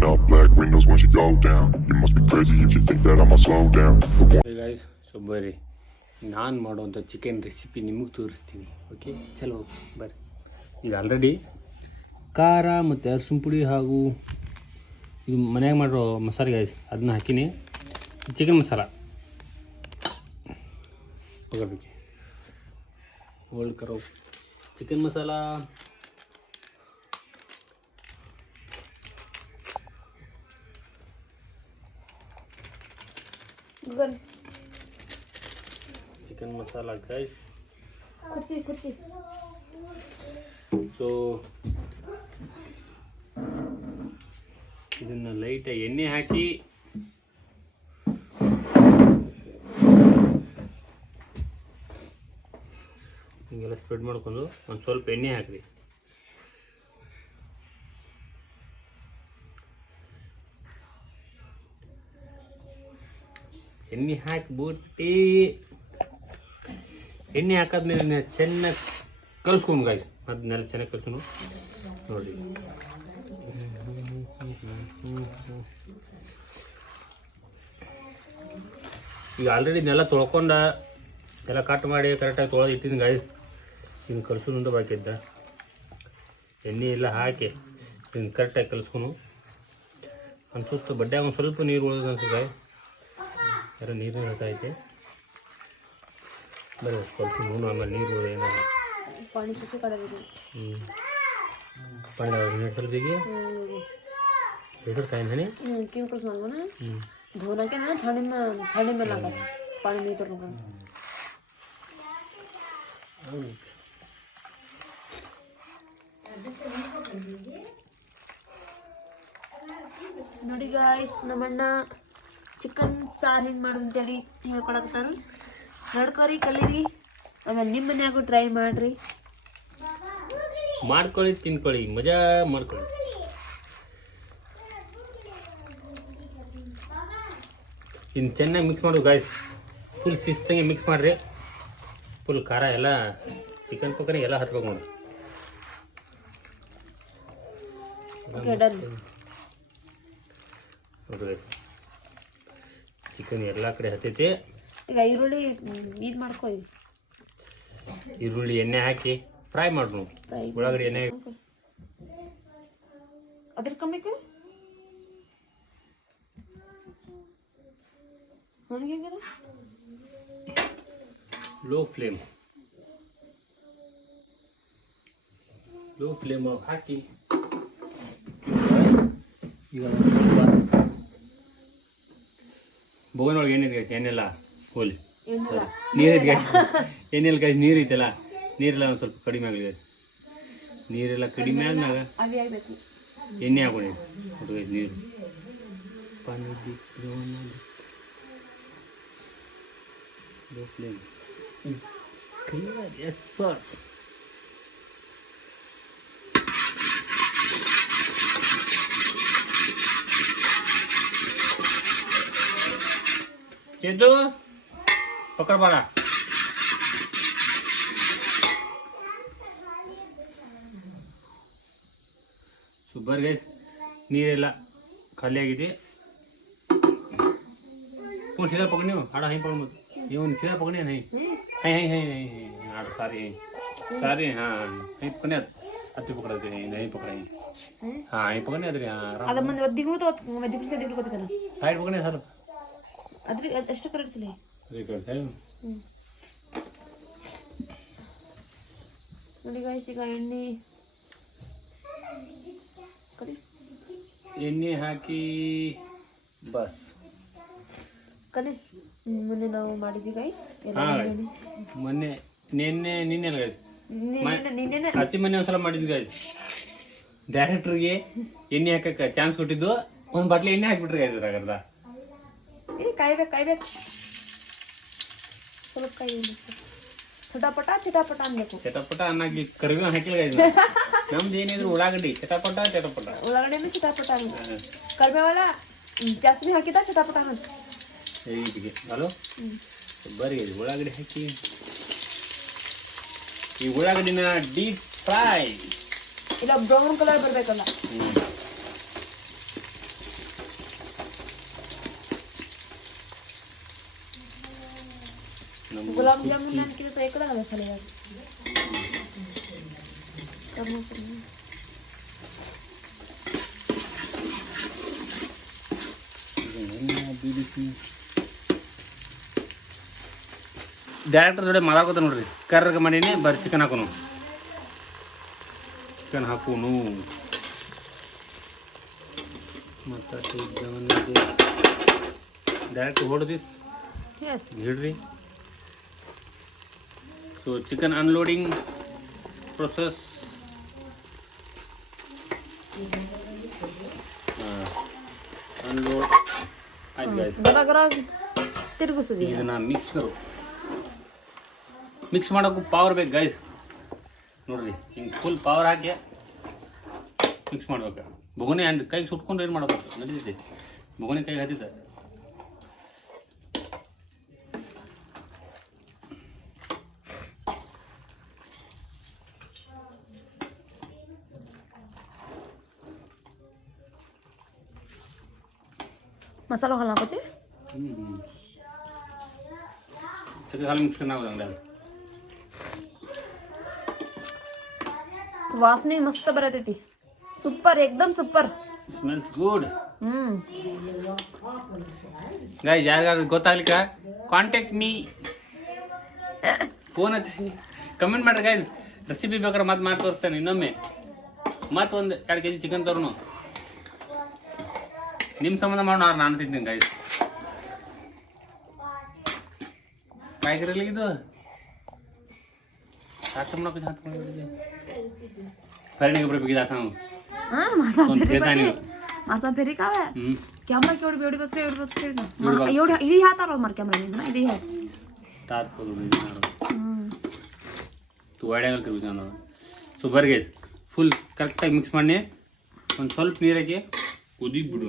Rolling up black windows once you go down. You must be crazy if you think that I'ma slow down. Hey guys, so ಬರ್ರಿ ನಾನು ಮಾಡೋಂಥ chicken recipe ನಿಮಗೆ ತೋರಿಸ್ತೀನಿ. Okay, ಚಲೋ ಬರ್ರಿ. ಈಗ already ಖಾರ ಮತ್ತು ಅರಶಿನ ಪುಡಿ ಹಾಗೂ ಇದು ಮನ್ಯಾಗ ಮಾಡೋ ಮಸಾಲೆ ಗೈಸ್ ಅದನ್ನ ಹಾಕಿನಿ. ಚಿಕನ್ ಮಸಾಲ ಪಕಡ್ಬೇಕು, ಓಲ್ಡ್ ಕರೋ chicken masala, chicken masala guys. ಕುರ್ಚಿ ಸೊ ಇದನ್ನು ಲೈಟಾಗಿ ಎಣ್ಣೆ ಹಾಕಿ ಹಿಂಗೆಲ್ಲ ಸ್ಪ್ರೆಡ್ ಮಾಡ್ಕೊಂಡು ಒಂದು ಸ್ವಲ್ಪ ಎಣ್ಣೆ ಹಾಕ್ರಿ. ಎಣ್ಣೆ ಹಾಕಿಬಿಟ್ಟು ಎಣ್ಣೆ ಹಾಕಾದ್ಮೇಲೆ ಚೆನ್ನಾಗಿ ಕಲಿಸ್ಕೊಂಡು ಗಾಯ್ಸ್, ಅದನ್ನೆಲ್ಲ ಚೆನ್ನಾಗಿ ಕಲಿಸ್ಕೊಂಡು ನೋಡಿ. ಈಗ ಆಲ್ರೆಡಿ ಇದನ್ನೆಲ್ಲ ತೊಳ್ಕೊಂಡ ಎಲ್ಲ ಕಟ್ ಮಾಡಿ ಕರೆಕ್ಟಾಗಿ ತೊಳೆದು ಇಟ್ಟಿದ್ದೀನಿ ಗಾಯ್ಸ್. ಇದನ್ನು ಕಲಿಸೋದು ಬಾಕಿ ಇದ್ದ ಎಣ್ಣೆ ಎಲ್ಲ ಹಾಕಿ ಇದನ್ನು ಕರೆಕ್ಟಾಗಿ ಕಲಿಸ್ಕೊಂಡು ಅನ್ಸುತ್ತೆ ಬಡ್ಡ್ಯಾಗ ಒಂದು ಸ್ವಲ್ಪ ನೀರು ಉಳಿದು ಅನ್ಸುತ್ತೆ. ಯಾರೋ ನೀರು ಐತೆ ಬರೀ ಕಲಿಸ್ಕೊಂಡು ಆಮೇಲೆ ನೀರು ಏನಾಗ पानी से कड़ा दे पानी डाल मिनट चल देगी इधर काहे नहीं क्यों कर मांगो ना धोना के ना छाने में लगा पानी नहीं करूंगा. ನೋಡಿ ಗಾಯ್ಸ್, ನಮ್ಮಣ್ಣ ಚಿಕನ್ ಸಾರು ಹೆಂಗೆ ಮಾಡೋದು ಅಂತೇಳಿ ಹೇಳ್ಕೊಳಕತ್ತಾರ. ನೋಡ್ಕೊರಿ, ಕಲೀರಿ, ಆಮೇಲೆ ನಿಮ್ಮ ಮನ್ಯಾಗೂ ಟ್ರೈ ಮಾಡ್ರಿ, ಮಾಡ್ಕೊಳ್ಳಿ, ತಿನ್ಕೊಳ್ಳಿ, ಮಜಾ ಮಾಡ್ಕೊಳ್ಳಿ. ಇನ್ನು ಚೆನ್ನಾಗಿ ಮಿಕ್ಸ್ ಮಾಡೋದು ಗಾಯ್ಸ್, ಫುಲ್ ಶಿಸ್ತಾಗಿ ಮಿಕ್ಸ್ ಮಾಡಿರಿ. ಫುಲ್ ಖಾರ ಎಲ್ಲ ಚಿಕನ್ ಪಕ್ಕನೆ ಎಲ್ಲ ಹತ್ಬೇಕು ನೋಡಿ. ನೋಡ್ರಿ ಚಿಕನ್ ಎಲ್ಲ ಕಡೆ ಹತ್ತೈತಿ. ಈಗ ಈರುಳ್ಳಿ ಇದು ಮಾಡ್ಕೊಳ್ಳಿ, ಈರುಳ್ಳಿ ಎಣ್ಣೆ ಹಾಕಿ ಫ್ರೈ ಮಾಡ್ರು. ಉಳ್ಳಾಗಡ್ಡಿ ಎಣ್ಣೆ ಅದ್ರ ಕಮ್ಮಿ ನನಗೆ ಹೆಂಗದ ಲೋ ಫ್ಲೇಮ್ ಹಾಕಿ ಈಗ ಬೋಗನೊಳಗೆ ಏನಿದೆ ಎಣ್ಣೆಲ್ಲ ಹೋಲಿ ನೀರಿದೆ ಎಣ್ಣೆಲ್ಲ ಗಾಯ್ಸ್, ನೀರು ಐತಲ್ಲ, ನೀರೆಲ್ಲ ಒಂದು ಸ್ವಲ್ಪ ಕಡಿಮೆ ಆಗಲಿ. ನೀರೆಲ್ಲ ಕಡಿಮೆ ಆದ್ಮ್ಯಾಗ ಎಣ್ಣೆ ಹಾಕೊಳ್ಳಿ. ನೀರು ಎಸ್ ಸರ್. ಚೇದು ಪಕಡ್ಬೇಡ. ಸೂಪರ್ ಗೈಸ್, ನೀರೆಲ್ಲ ಖಾಲಿ ಆಗಿದೆ. कौन सीधा पकड़ने हो आड़ा नहीं पकड़ मत ये उन सीधा पकड़ने नहीं नहीं आड़ा सारे हाँ नहीं पकड़ने अति पकड़ते हैं नहीं पकड़े हाँ नहीं पकड़ने अदर अदर मन वद्दी गुण तो वद्दी पिछले दिल को दिखना साइड पकड़ने सर अदर एक्स्ट्रा कर चले रिकॉर्ड है ನೋಡಿ गाइस ಈಗ ಎಣ್ಣೆ ಹಾಕಿ ಬಸ್ ಕಲೆ ಮೊನ್ನೆ ನಾವು ಮಾಡಿದ್ವಿ ಗೈಸ್. ಮೊನ್ನೆ ನಿನ್ನೆ ಹಚ್ಚಿ ಮೊನ್ನೆ ಒಂದ್ಸಲ ಮಾಡಿದ್ವಿ ಗೈಸ್. ಡೈರೆಕ್ಟರ್ಗೆ ಎಣ್ಣೆ ಹಾಕಕ್ಕೆ ಚಾನ್ಸ್ ಕೊಟ್ಟಿದ್ದು, ಒಂದು ಬಾಟ್ಲಿ ಎಣ್ಣೆ ಹಾಕ್ಬಿಟ್ರಿ ಗೈಸ್. ಅದ್ರಾಗರ್ಧ ಕಾಯ್ಬೇಕು ಸ್ವಲ್ಪ ಚಟಾಪಟ ಅನ್ಬೇಕು. ಚಟಪಟ ಅನ್ನಕ್ಕೆ ಕರಿಬೇವು ಹಾಕಿಲ್ಲ ಗೈಸ್. ನಮ್ದು ಏನಿದ್ರು ಉಳ್ಳಾಗಡ್ಡಿ ಚಟಪಟ ಉಳ್ಳಾಗಡ್ಡಿನೂ ಚಟಾಪಟ ಕರಿಬೇವಲ್ಲ ಜಾಸ್ತಿ ಹಾಕಿದ ಚಟಾಪಟ ಅನ್ನೋದು ಇದಕ್ಕೆ ಹಲೋ ಬರೀ ಉಳ್ಳಾಗಡ್ಡಿ ಹಾಕಿ ಈ ಉಳ್ಳಾಗಡ್ಡಿನ ಡೀಪ್ ಫ್ರೈ ಇಲ್ಲ ಬ್ರೌನ್ ಕಲರ್ ಬರಬೇಕಲ್ಲ. गुलाब जामुन आणखी तर इकडं नव्हे खाली यार ಡೈರೆಕ್ಟರ್ ಜೊತೆ ಮಾತಾಡ್ಕೊತ ನೋಡ್ರಿ ಕರ್ರಗೆ ಮಾಡೀನಿ ಬರ್ರಿ ಚಿಕನ್ ಹಾಕೋನು ಚಿಕನ್ ಹಾಕೋನು ಮತ್ತು ಡೈರೆಕ್ಟ್ ಹೋಲ್ಡ್ ದಿಸ್ ಯಸ್ ಹಿಡ್ರಿ so chicken unloading process unload ಆಯ್ತು ಗಾಯ್ಸ್ ಗರ ತಿರುಗಿಸೋದು ಇದನ್ನ ಮಿಕ್ಸ್ ಮಾಡೋಕ್ಕೂ ಪವರ್ ಬೇಕು ಗೈಸ್ ನೋಡ್ರಿ ಹಿಂಗೆ ಫುಲ್ ಪವರ್ ಹಾಕಿ ಮಿಕ್ಸ್ ಮಾಡ್ಬೇಕು ಬೊಗನೆ ಅಂದ್ ಕೈಗೆ ಸುಟ್ಕೊಂಡ್ರೆ ಏನು ಮಾಡ್ಬೇಕು ನಡೀತೈತಿ ಬೊಗನೆ ಕೈಗೆ ಹತ್ತಿದ್ದೆ मसाला घालना कुछ सगळं घालून मिक्स करणार चांगलं वासने मस्त बरत ती सुपर एकदम सुपर ಸ್ಮೆಲ್ಸ್ ಗುಡ್ ಗೈಸ್ ಯಾರಿಗಾದ್ರು ಗೊತ್ತಾಗ್ಲಿಕ್ಕ ಕಾಂಟ್ಯಾಕ್ಟ್ ಮೀ ಫೋನ್ ಹಚ್ಚಿ ಕಮೆಂಟ್ ಮಾಡ್ರಿ ಗೈಸ್ ರೆಸಿಪಿ ಬೇಕಾದ್ರೆ ಮತ್ತೆ ಮಾಡಿ ತೋರಿಸ್ತೇನೆ ಇನ್ನೊಮ್ಮೆ ಮತ್ತೆ ಒಂದು 2 kg ಚಿಕನ್ ತರೋನು ನಿಮ್ಮ ಸಂಬಂಧ ಮಾಡೋಣ ನಾನು ತಿಂತೀನಿ ಗೈಸ್ ಕಾಯ್ಗಿರಲಿ ಇದು ಸಾಕು ಮಾಡೋಕೆ ಹಾಕ್ಕೊಂಡಿದ್ದೆ ಫರಿನಿಗೆ ಬರೋ ಬಿಗಿದ ಸಾವು हां मासा फेरी का है कैमरा केवढी बेवडी बसरे एवढी इदी हात आरो मार कैमरा ने ना इदी हात तार्स को तू वाड्यागल ತಿರುಗಿ ನಾನು ಸೂಪರ್ ಗೈಸ್ ಫುಲ್ ಕರೆಕ್ಟ್ ಆಗಿ ಮಿಕ್ಸ್ ಮಾಡಿ ಒಂದು ಸ್ವಲ್ಪ ನೀರು ಹಾಕಿ ಕುದಿ ಬಿಡು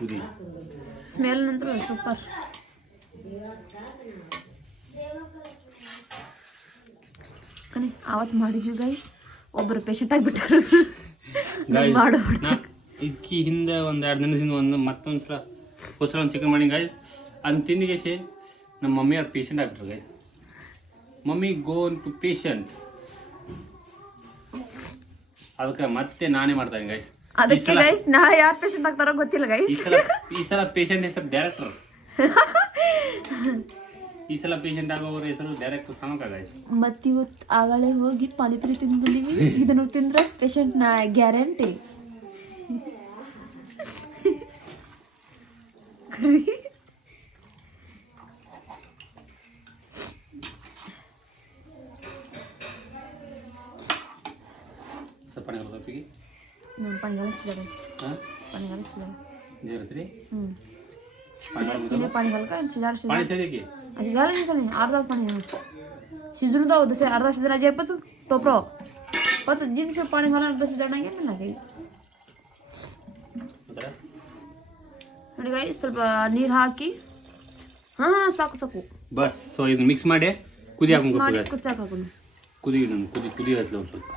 ಕುದಿ ಸ್ಮೆಲ್ ನಂತರ ಸೂಪರ್ ಕಣಿ ಅವತ್ತು ಮಾಡಿದ್ವಿ ಗೈಸ್ ಒಬ್ಬರು ಪೇಷಂಟ್ ಆಗಿಬಿಟ್ಟರು ಇದಕ್ಕೆ ಹಿಂದೆ ಒಂದು 2 ದಿನದ ಹಿಂದೆ ಒಂದು ಮತ್ತೊಂದು ಸಲ ಹೊಸ ಒಂದು ಚಿಕನ್ ಮಾಡಿ ಗೈಸ್ ಅದನ್ನ ತಿಂದಿಗೆ ನಮ್ಮ ಮಮ್ಮಿ ಅವ್ರು ಪೇಷಂಟ್ ಆಗ್ಬಿಟ್ರು guys mummy gone to patient ಅದಕ್ಕೆ ಮತ್ತೆ ನಾನೇ ಮಾಡ್ತಾನೆ ಗೈಸ್ ಅದಕ್ಕೆ ಗೈಸ್ ನಾಳೆ ಯಾರು ಪೇಷಂಟ್ ಆಗ್ತಾರೋ ಗೊತ್ತಿಲ್ಲ ಗೈಸ್ ಈ ಸಲ ಪೇಷಂಟ್ ಹೆಸರು ಡೈರೆಕ್ಟರ್ ಈ ಸಲ ಪೇಷಂಟ್ ಆಗೋರ ಹೆಸರು ಡೈರೆಕ್ಟರ್ ಸಮಕ ಗೈಸ್ ಮತ್ತಿವತ್ತು ಆಗಲೇ ಹೋಗಿ ಪಾನಿಪುರಿ ತಿಂದು ಬಂದೀವಿ ಇದನ್ನು ತಿಂದ್ರೆ ಪೇಷಂಟ್ ನಾ ಗ್ಯಾರಂಟಿ ಸ್ವಲ್ಪ ಪಾನಿ ಹಾಕೋಪಿಗೆ पाणी घालायचं हां पाणी घालायचं जेरत्री चिले पाणी घाल का शिजार पाणी छेदे की अशी घालायचं का नाही अर्धा तास पाणी घाल शिजून जाऊ जसे अर्धा शिजरा जेरपासून टोपरो पत जिंस पाणी घालून तसे जडणं गेलं ना काही ನೋಡಿ ಗೈಸ್ ಸ್ವಲ್ಪ ನೀರು ಹಾಕಿ ಸಾಕು ಬಸ್ ಸೊ ಇದು ಮಿಕ್ಸ್ ಮಾಡಿ ಕುದಿ ಹಾಕೊಂಡು ಕುಚ್ಚಾಕ ಹಾಕೋಣ ಕುದಿ ಹತ್ತಲ ಒಂದು ಸ್ವಲ್ಪ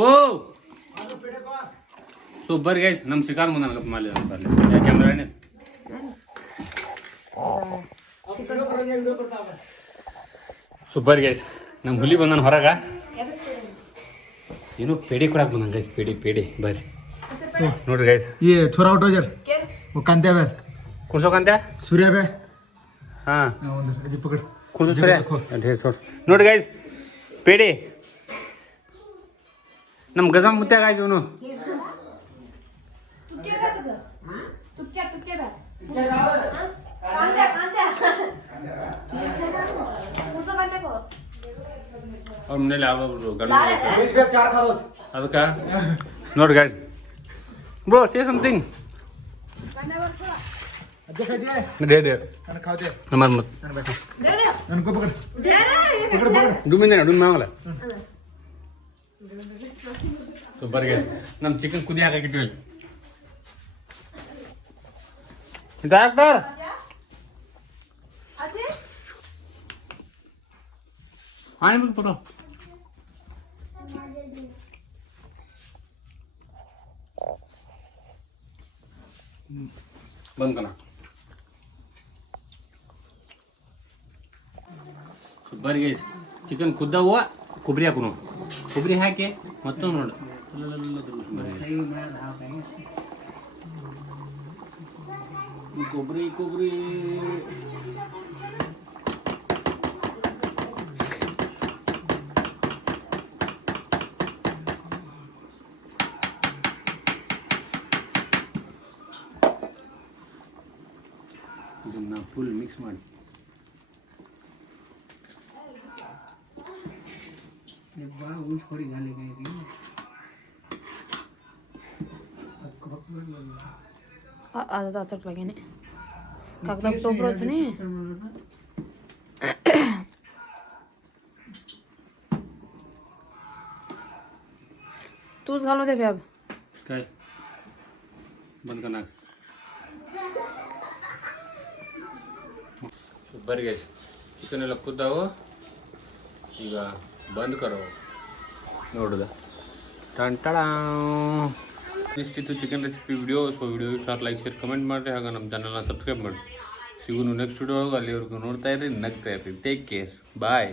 ಓ ಸೂಪರ್ ಗೈಸ್ ನಮ್ಮ ಚಿಕನ್ ಮುಂದೆ ನನಗೆ ಮಾಡಿ ಬರಲಿ ಕ್ಯಾಮ್ರಾ ಏನೇ ಸೂಪರ್ ಗೈಸ್ ನಮ್ಮ ಹುಲಿ ಬಂದಾನ ಹೊರಗ ಏನು ಪೇಡಿ ಕೊಡಕ್ಕೆ ಬಂದ ಗೈಸ್ ಪೇಡಿ ಬರ್ರಿ ನೋಡ್ರಿ ಗೈಸ್ ये छोरा उठो जर वो कांत्या बेर कुर्सो कांत्या सूर्या बे हां अजी पकड़ कुर्सो सूर्या ढेर छोड़ ನೋಡ್ರಿ ಗೈಸ್ ಪೇಡಿ ನಮ್ಮ ಗಜಮ್ ಮುತ್ಯಾಗ ಆಯ್ತು ಇವನು ಅವ್ರ ಮನೇಲಿ ಯಾವಾಗಲೂ ಗಂಡು ಅದಕ್ಕೆ ನೋಡಿ ಗಾಯ್ಸ್ ಬ್ರೋ ಸೇ ಸಮಥಿಂಗ್ दे नंबर मत उनको पकड़ डूमिंग डूम मांगला ಸೂಪರ್ ಗೈಸ್ ನಮ್ಮ ಚಿಕನ್ ಕುದಿ ಹಾಕಿಟ್ವಿ ಡಾಕ್ಟರ್ ಆನೆ ಬಂದು ಬಂದ್ ಕಣ ಸುಬ್ಬರಿಗೆ ಚಿಕನ್ ಕುದ್ದವು ಕೊಬ್ಬರಿ ಹಾಕು ಕೊಬ್ಬರಿ ಹಾಕಿ ಮತ್ತೊಂದು ನೋಡು ಕೊಬ್ಬರಿ ಕೊಬ್ಬರಿ ಇದನ್ನು ಫುಲ್ ಮಿಕ್ಸ್ ಮಾಡಿ आता तर लगे नाही कागदा टोपरोच नाही तूच घालू दे अब काय बंद करणार ಸುಬ್ಬರಿಗೆ ಚಿಕನ್ ಎಲ್ಲ ಕುದ್ದಾವು ಈಗ ಬಂದ್ ಕರೋ ನೋಡುದ ಟಂಟಡ ಇಷ್ಟಿತ್ತು ಚಿಕನ್ ರೆಸಿಪಿ ವಿಡಿಯೋ ಇಷ್ಟ ಲೈಕ್ ಶೇರ್ ಕಮೆಂಟ್ ಮಾಡಿರಿ ಹಾಗೆ ನಮ್ಮ ಚಾನಲ್ನ ಸಬ್ಸ್ಕ್ರೈಬ್ ಮಾಡಿ ಸಿಗೋನು ನೆಕ್ಸ್ಟ್ ವಿಡಿಯೋ ಒಳಗೆ ಅಲ್ಲಿವರೆಗೂ ನೋಡ್ತಾ ಇರ್ರಿ ನಗ್ತಾ ಇರ್ರಿ ಟೇಕ್ ಕೇರ್ ಬಾಯ್